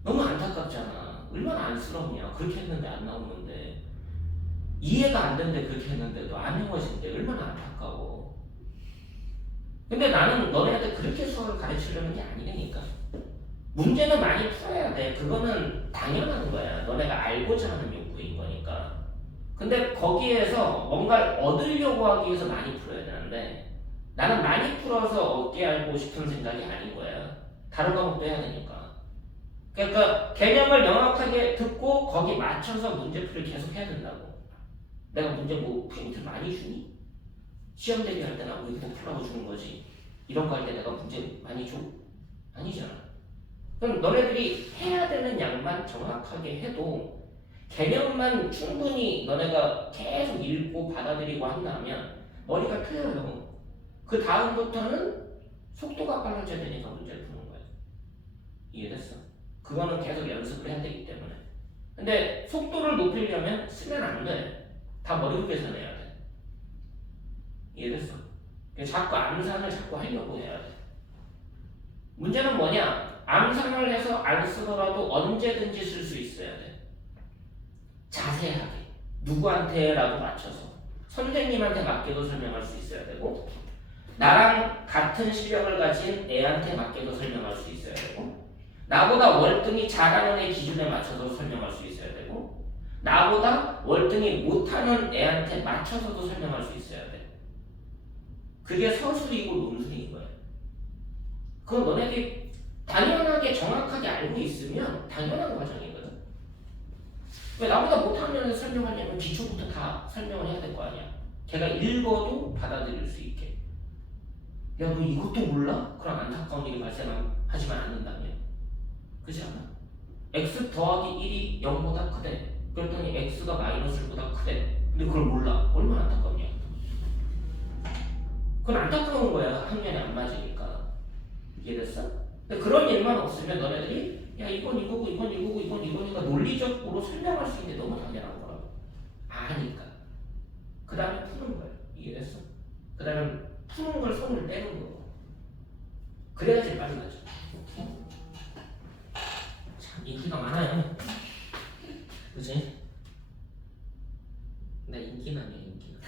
너무 안타깝잖아. 얼마나 안쓰럽냐. 그렇게 했는데 안 나오는데. 이해가 안 되는데 그렇게 했는데도 안 외워진대. 얼마나 안타까워. 근데 나는 너네한테 그렇게 수학을 가르치려는 게 아니니까. 문제는 많이 풀어야 돼. 그거는 당연한 거야. 너네가 알고자 하는 욕구인 거니까. 근데 거기에서 뭔가를 얻으려고 하기 위해서 많이 풀어야 되는데 나는 많이 풀어서 얻게 알고 싶은 생각이 아닌 거야. 다른 과목도 해야 되니까. 그러니까 개념을 명확하게 듣고 거기 맞춰서 문제풀이를 계속 해야 된다고. 내가 문제 뭐 포인트 많이 주니? 시험 대비할 때나 뭐 이렇게 풀라고 주는 거지. 이런 거 할 때 내가 문제 많이 줘? 아니잖아. 그럼 너네들이 해야 되는 양만 정확하게 해도 개념만 충분히 너네가 계속 읽고 받아들이고 한다면 머리가 트여요. 그 다음부터는 속도가 빨라져야 되니까 문제를 푸는 거야. 이해됐어? 그거는 계속 연습을 해야 되기 때문에. 근데 속도를 높이려면 쓰면 안 돼. 다 머리로 계산해야 돼. 이해됐어? 자꾸 암산을 자꾸 하려고 해야 돼. 문제는 뭐냐? 암산을 해서 안 쓰더라도 언제든지 쓸 수 있어야 돼. 자세하게. 누구한테라도 맞춰서. 선생님한테 맞게도 설명할 수 있어야 되고 나랑 같은 실력을 가진 애한테 맞게도 설명할 수 있어야 되고 나보다 월등히 잘하는 애 기준에 맞춰서 설명할 수 있어야 되고 나보다 월등히 못하는 애한테 맞춰서도 설명할 수 있어야 돼. 그게 서술이고 논술인 거야. 그건 너네들이 당연하게 정확하게 알고 있으면 당연한 과정이거든. 왜 나보다 못하는 애 설명하려면 기초부터 다 설명을 해야 될 거 아니야. 걔가 읽어도 받아들일 수 있게. 야, 너 이것도 몰라? 그럼 안타까운 일이 발생하지만 않는다면. 그렇지 않아? x 더하기 1이 0보다 크대. 그랬더니 x가 마이너스 1보다 크대. 근데 그걸 몰라. 얼마나 안타깝냐. 그건 안타까운 거야. 학년이 안 맞으니까. 이해됐어? 근데 그런 일만 없으면 너네들이 야 이건 이거고 이건 이거고 이건 이거니까 논리적으로 설명할 수 있는데 너무 당연한 거라고. 아니까. 그 다음에 푸는 거야. 이해됐어? 그 다음에 푸는 걸 손을 떼는 거고. 그래야지 빨리 가죠. 참 인기가 많아요. 그치? 나 인기남이야 인기남.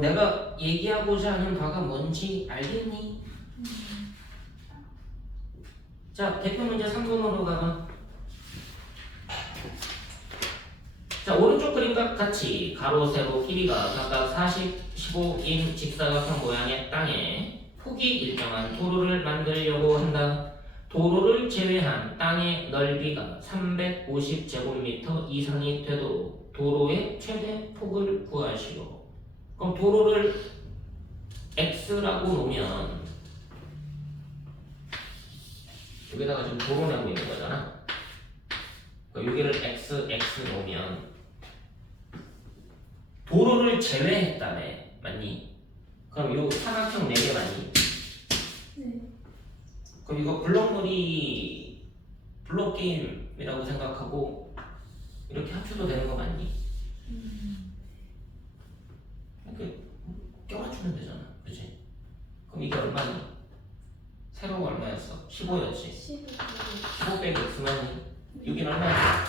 내가 얘기하고자 하는 바가 뭔지 알겠니? 자, 대표 문제 3번으로 가봐. 자, 오른쪽 그림과 같이 가로, 세로, 길이가 각각 40, 15인 직사각형 모양의 땅에 폭이 일정한 도로를 만들려고 한다. 도로를 제외한 땅의 넓이가 350제곱미터 이상이 되도록 도로의 최대 폭을 구하시오. 그럼 도로를 x라고 놓으면 여기다가 지금 도로 내고 있는 거잖아. 여기를 x 놓으면 도로를 제외했다며. 맞니? 그럼 요 사각형 4개 맞니? 네. 그럼 이거 블록놀이 블록 게임이라고 생각하고 이렇게 합쳐도 되는 거 맞니? 이렇게 껴맞추면 되잖아. 그치? 그럼 이게 얼마니? 세로가 얼마였어? 15였지? 15 빼기 x 맞니? 여긴 얼마야?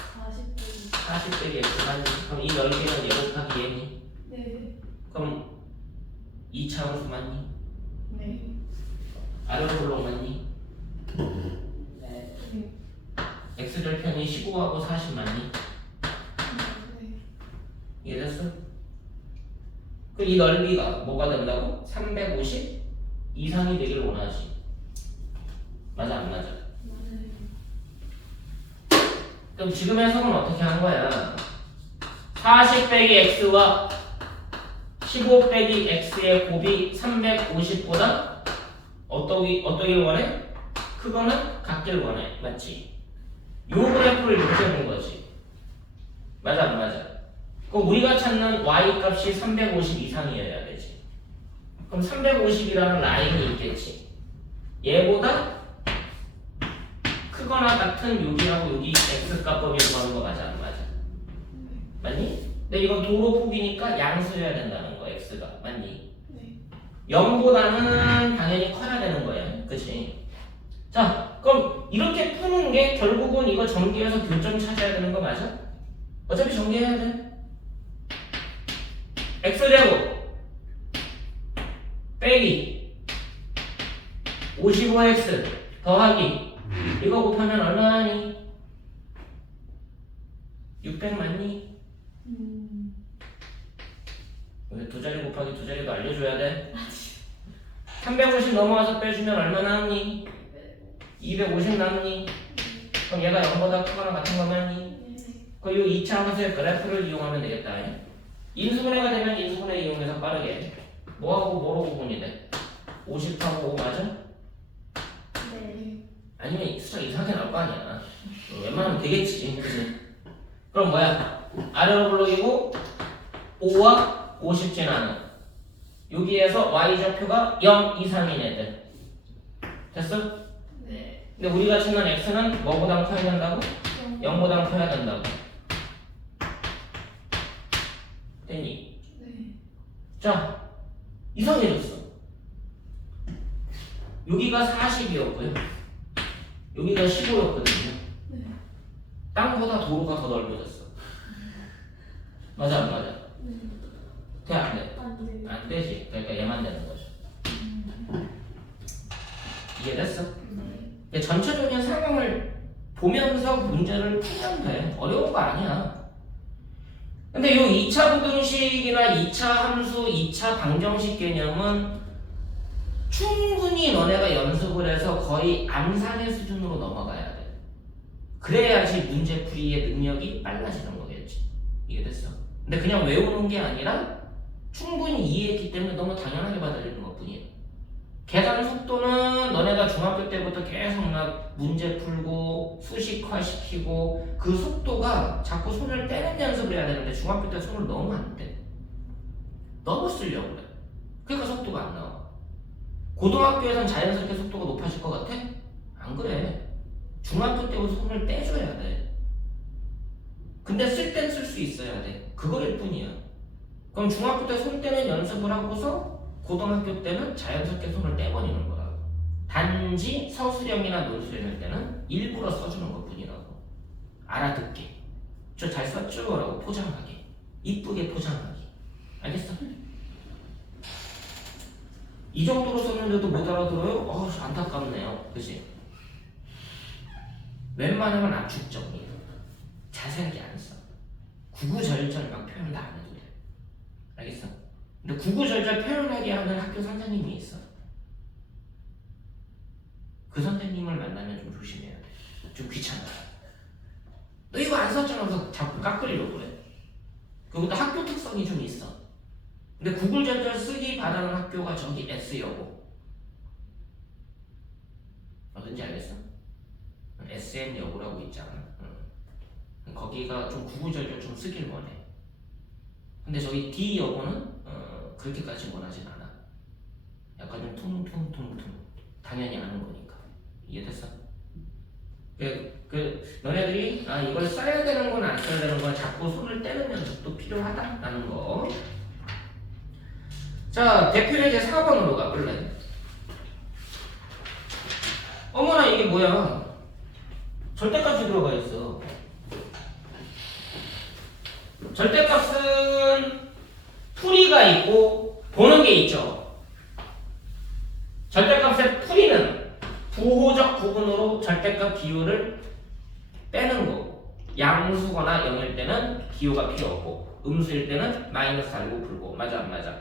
40 빼기 x 맞니? 그럼 이 넓이는 얘 곱하기 얘니? 네. 그럼 2차함수 맞니? 네. 아래로 블록 맞니? 네. x절편이 15하고 40 맞니? 네. 이해됐어? 그럼 이 넓이가 뭐가 된다고? 350 이상이 되길 원하지. 맞아 안 맞아? 맞아요. 그럼 지금 해석은 어떻게 하는 거야? 40 빼기 x와 15 빼기 x의 곱이 350보다 어떠길 원해? 크거나 같길 원해. 맞지? 요 그래프를 이렇게 본 거지. 맞아 안 맞아? 그럼 우리가 찾는 y 값이 350 이상이어야 되지. 그럼 350이라는 라인이 있겠지. 얘보다 크거나 같은 여기하고 여기 x 값법이 들어가는 거 맞아 안 맞아? 맞니? 근데 이건 도로 폭이니까 양수여야 된다는 거 x가 맞니? 네. 0보다는 당연히 커야 되는 거야. 그치? 자, 그럼 이렇게 푸는 게 결국은 이거 전개해서 교점 찾아야 되는 거 맞아? 어차피 전개해야 돼. x제곱 빼기 55x 더하기 이거 곱하면 얼마니? 600 맞니? 왜 두 자리 곱하기 두 자리도 알려줘야 돼? 350 넘어와서 빼주면 얼마 남니? 250 남니? 그럼 얘가 0보다 크거나 같은 거 맞니? 그럼 이 2차 함수의 그래프를 이용하면 되겠다. 인수분해가 되면 인수분해 이용해서 빠르게 뭐하고 뭐로 구분이 돼? 50하고 5 맞아? 네. 아니면 숫자 이상하게 나올 거 아니야. 웬만하면 되겠지. 그치? 그럼 뭐야? 아래로 블록이고 5와 50 지나는 여기에서 y좌표가 0 이상인 애들 됐어? 네. 근데 우리가 찾는 x는 뭐보다 커야 된다고? 0보다 커야 된다고 됐니? 네. 자 이상해졌어. 여기가 40이었고요 여기가 15였거든요. 네. 땅보다 도로가 더 넓어졌어. 맞아 안 맞아? 네. 돼 안 돼? 안 돼. 안 되지. 그러니까 얘만 되는 거죠. 이해됐어? 네. 전체적인 상황을 보면서 문제를 풀면 돼. 어려운 거 아니야. 근데 이 2차 부등식이나 2차 함수, 2차 방정식 개념은 충분히 너네가 연습을 해서 거의 암산의 수준으로 넘어가야 돼. 그래야지 문제풀이의 능력이 빨라지는 거겠지. 이해됐어? 근데 그냥 외우는 게 아니라 충분히 이해했기 때문에 너무 당연하게 받아들이는 것뿐이야. 계산 속도는 너네가 중학교 때부터 계속 막 문제 풀고 수식화 시키고 그 속도가 자꾸 손을 떼는 연습을 해야 되는데 중학교 때 손을 너무 안 떼. 너무 쓰려고 그래. 그러니까 속도가 안 나와. 고등학교에선 자연스럽게 속도가 높아질 것 같아? 안 그래. 중학교 때부터 손을 떼줘야 돼. 근데 쓸 땐 쓸 수 있어야 돼. 그거일 뿐이야. 그럼 중학교 때 손 떼는 연습을 하고서 고등학교 때는 자연스럽게 손을 떼버리는 거라고. 단지 서술형이나 논술형일 때는 일부러 써주는 것 뿐이라고. 알아듣게. 저 잘 썼죠? 라고 포장하게. 이쁘게 포장하게. 알겠어? 이 정도로 썼는데도 못 알아들어요? 안타깝네요. 그치? 웬만하면 압축 정리. 자세하게 안 써. 구구절절 막 표현 다 안 해도 돼. 알겠어? 근데 구구절절 표현하게 하는 학교 선생님이 있어. 그 선생님을 만나면 좀 조심해야 돼. 좀 귀찮아. 너 이거 안 썼잖아. 그래서 자꾸 깎으려고 그래. 그것도 학교 특성이 좀 있어. 근데 구구절절 쓰기 바라는 학교가 저기 S여고. 어딘지 알겠어? SN여고라고 있잖아. 거기가 좀 구구절절 좀 쓰길 원해. 근데 저기 D여고는 그렇게까지 원하진 않아. 약간 좀 퉁퉁퉁퉁. 당연히 아는 거니까. 이해됐어? 너네들이 이걸 써야 되는 건 안 써야 되는 건 자꾸 손을 떼는 연습도 필요하다라는 거. 자, 대표 예제 4번으로 가볼래? 어머나 이게 뭐야? 절대값이 들어가 있어. 절대값은 풀이가 있고 보는 게 있죠. 절대값의 풀이는 부호적 부분으로 절대값 기호를 빼는 거고, 양수거나 0일 때는 기호가 필요 없고 음수일 때는 마이너스 달고 풀고. 맞아 안 맞아?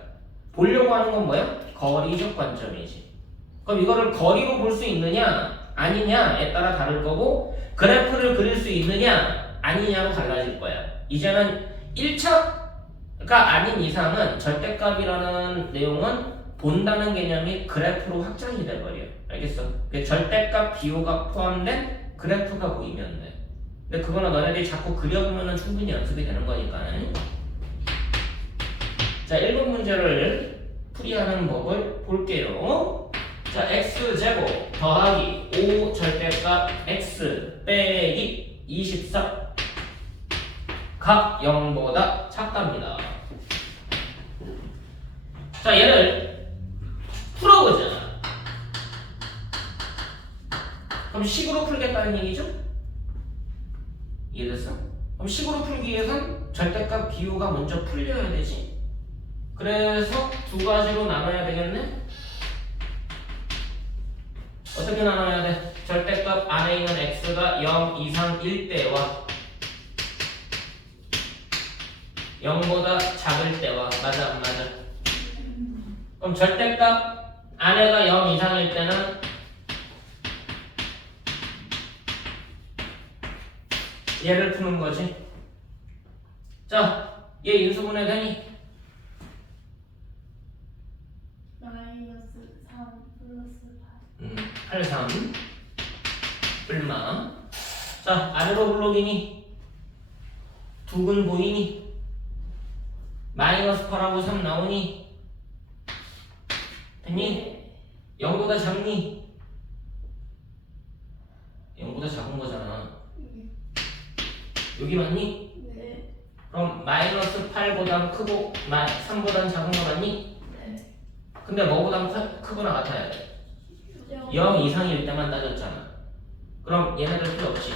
보려고 하는 건 뭐야? 거리적 관점이지. 그럼 이거를 거리로 볼 수 있느냐 아니냐에 따라 다를 거고, 그래프를 그릴 수 있느냐 아니냐로 달라질 거야. 이제는 1차 절대값 아닌 이상은 절대값이라는 내용은 본다는 개념이 그래프로 확장이 돼버려. 알겠어? 절대값 비호가 포함된 그래프가 보이면 돼. 근데 그거는 너네들이 자꾸 그려보면 충분히 연습이 되는 거니까. 자, 1번 문제를 풀이하는 법을 볼게요. 자, x제곱 더하기 5 절대값 x 빼기 24 각 0보다 작답니다. 자, 얘를 풀어보자. 그럼 식으로 풀겠다는 얘기죠? 이해됐어? 그럼 식으로 풀기 위해선 절대값 비호가 먼저 풀려야 되지. 그래서 두 가지로 나눠야 되겠네? 어떻게 나눠야 돼? 절대값 안에 있는 x가 0 이상 1대와 0보다 작을 때와 맞아 안 맞아? 그럼 절대값 안에가 0 이상일 때는 얘를 푸는 거지. 자, 얘 인수분해 되니? 마이너스 3 플러스 8, 3 얼마? 자, 아래로 블록이니? 두근 보이니? 마이너스 8하고 3 나오니? 됐니? 0보다 작니? 0보다 작은 거잖아. 여기 맞니? 네. 그럼 마이너스 8보다 크고 3보다 작은 거 맞니? 네. 근데 뭐보다 크거나 같아야 돼. 0 이상일 때만 따졌잖아. 그럼 얘네들 필요 없지.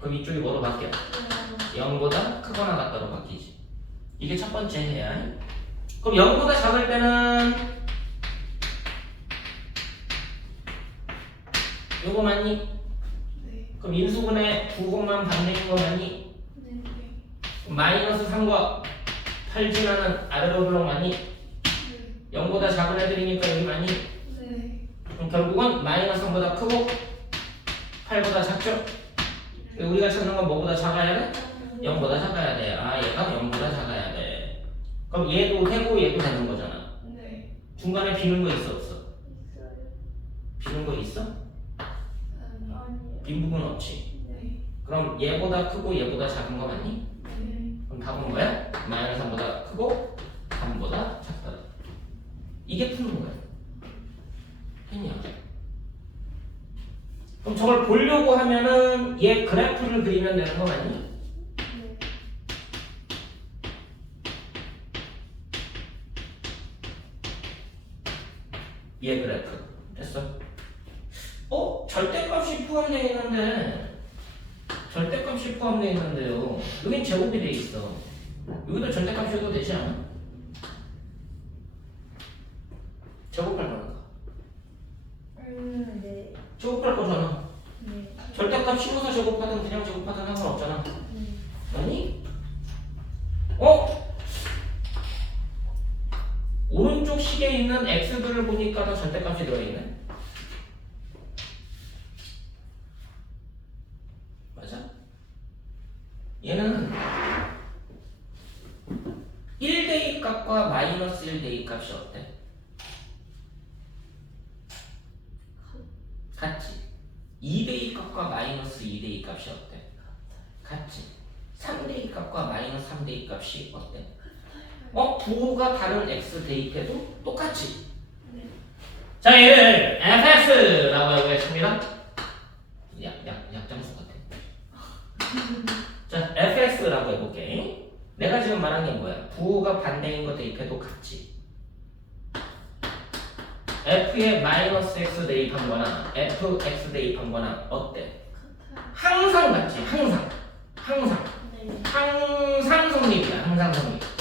그럼 이쪽이 뭐로 바뀌어? 0보다 크거나 같다로 바뀌지. 이게 첫 번째 해야. 그럼 0보다 작을 때는 요거 맞니? 네. 그럼 인수분해 부호만 반대인 거 맞니? 네. 마이너스 3과 8 지나는 아래로 블록 맞니? 0보다 작은 애들이니까 여기 맞니? 네. 그럼 결국은 마이너스 3보다 크고 8보다 작죠? 우리가 찾는 건 뭐보다 작아야 돼? 0보다 작아야 돼. 아, 얘가 0보다 작아야 돼. 그럼 얘도 되고 얘도 되는 거잖아. 네. 중간에 비는 거 있어 없어? 있어요. 비는 거 있어? 아니요. 빈 부분 없지. 네. 그럼 얘보다 크고 얘보다 작은 거 맞니? 네. 그럼 답은 뭐야? 마이너스 3보다 크고 3보다 작다. 이게 푸는 거야. 했냐? 그럼 저걸 보려고 하면은 얘 그래프를 그리면 되는 거 맞니? 네. 얘 그래프 됐어? 절대값이 포함되어 있는데 절대값이 포함되어 있는데요. 여긴 제곱이 돼 있어. 여기도 절대값이어도 되지 않아? 제곱할 거니까. 네. 제곱할 거잖아. 네. 절대값 씌워서 제곱하든 그냥 제곱하든 상관없잖아. 네. 아니? 오른쪽 식에 있는 x들을 보니까 다 절대값이 들어있네. 맞아? 얘는 1대2 값과 마이너스 1대2 값이 어때? 같지? 2대2 값과 마이너스 2대2 값이 어때? 같지? 3대2 값과 마이너스 3대2 값이 어때? 부호가 다른 x 대입해도 똑같지? 네. 자, 얘를 fx라고 하겠습니다. 약장수 같아. 자, fx라고 해볼게. 내가 지금 말한 게 뭐야? 부호가 반대인 거 대입해도 같지? f에 마이너스 x 대입한 거나 fx 대입한 거나 어때? 항상 같지? 항상 네. 항상 성립이야. 항상 성립.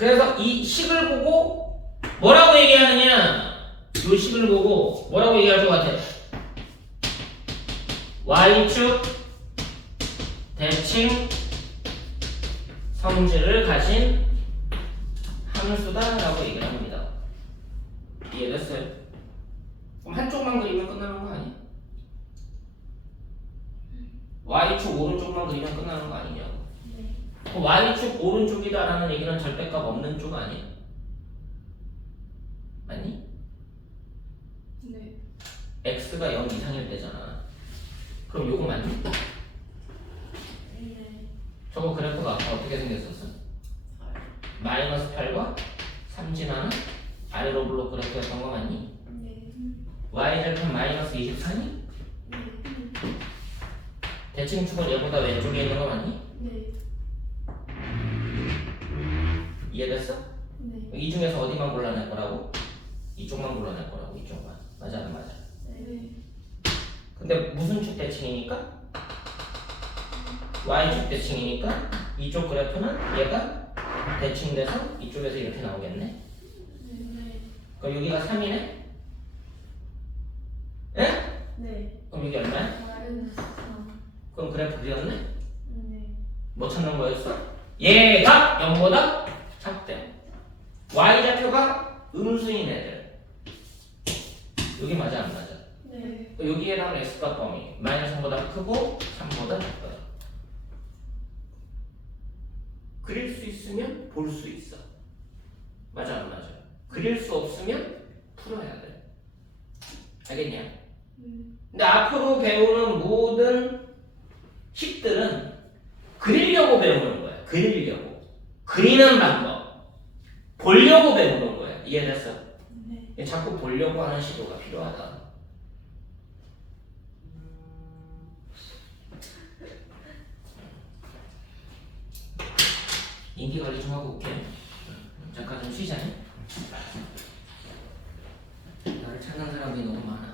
그래서 이 식을 보고 뭐라고 얘기하느냐? 이 식을 보고 뭐라고 얘기할 것 같아? y축 대칭 성질을 가진 함수다라고 얘기를 합니다. 이해됐어요? 그럼 한쪽만 그리면 끝나는 거 아니야? y축 오른쪽만 그리면 끝나는 거 아니냐? 그 y축 오른쪽이다라는 얘기는 절대값 없는 쪽 아니야? 맞니? 네. x가 0 이상일 때잖아. 그럼 요거 맞니? 네. 저거 그래프가 아까 어떻게 생겼었어? 마이너스 8과 3 지나는 아래로 블록 그래프였던 거 맞니? 네. y절편 마이너스 24니? 네. 대칭축은 얘보다 왼쪽에 있는 거 맞니? 네. 이해됐어? 네. 이 중에서 어디만 골라낼 거라고? 이쪽만 골라낼 거라고. 이쪽만. 맞아 안 맞아? 네. 근데 무슨 축 대칭이니까? y축 대칭이니까 이쪽 그래프는 얘가 대칭돼서 이쪽에서 이렇게 나오겠네? 네. 그럼 여기가 3이네? 에? 네. 그럼 여기 얼마야? 마이너스 3. 그럼 그래프 그렸네? 네. 뭐 찾는 거였어? 얘가 0보다 작대. y좌표가 음수인 애들. 여기 맞아 안 맞아? 네. 여기에 나온 x값 범위 마이너스 3보다 크고 3보다 작다. 그릴 수 있으면 볼 수 있어. 맞아 안 맞아? 그릴 수 없으면 풀어야 돼. 알겠냐? 근데 앞으로 배우는 모든 식들은 그리려고 배우는 거야. 그리려고. 그리는 방법. 보려고 배우는 거야. 이해됐어? 네. 자꾸 보려고 하는 시도가 필요하다. 인기 관리 좀 하고 올게. 잠깐 좀 쉬자. 나를 찾는 사람들이 너무 많아.